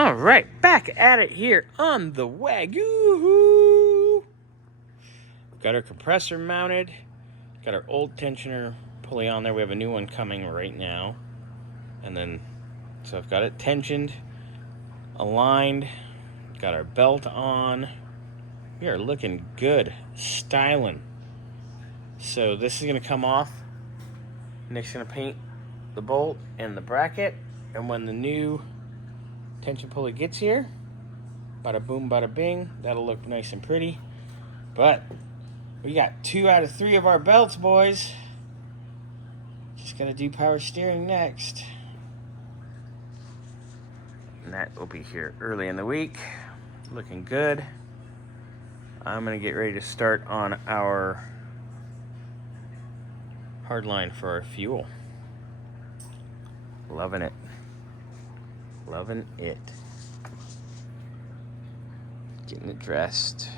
All right, back at it here on the Wagyu. Got our compressor mounted. Got our old tensioner pulley on there. We have a new one coming right now. And then, so I've got it tensioned, aligned. Got our belt on. We are looking good, styling. So this is gonna come off. Nick's gonna paint the bolt and the bracket. And when the new tension pulley gets here, bada boom, bada bing, that'll look nice and pretty. But we got 2 out of 3 of our belts, boys. Just gonna do power steering next. And that will be here early in the week. Looking good. I'm gonna get ready to start on our hard line for our fuel. Loving it. Loving it. Getting it dressed.